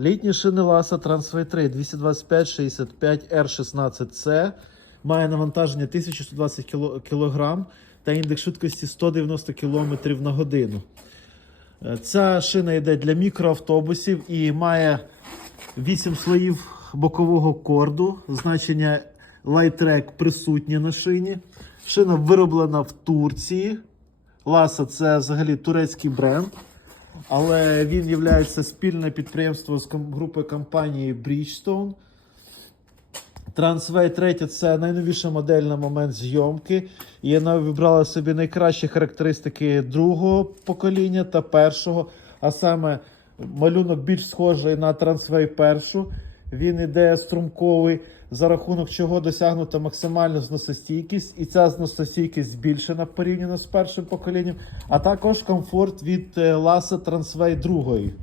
Літні шини Ласа Transway 3 225 65 R16C. Має навантаження 1120 кг та індекс швидкості 190 км на годину. Е, Ця шина йде для мікроавтобусів і має 8 слоїв бокового корду. Значення Track присутнє на шині. Шина вироблена в Турції. Ласа це взагалі турецький бренд. Але він є спільне підприємство з групи компанії Bridgestone. Transway 3 це найновіша модель на момент зйомки. І вона вибрала собі найкращі характеристики другого покоління та першого. А саме малюнок більш схожий на Transway першу. Він іде струмковий, за рахунок чого досягнута максимальна зносостійкість, і ця зносостійкість збільшена порівняно з першим поколінням, а також комфорт від ласа Трансвей другої.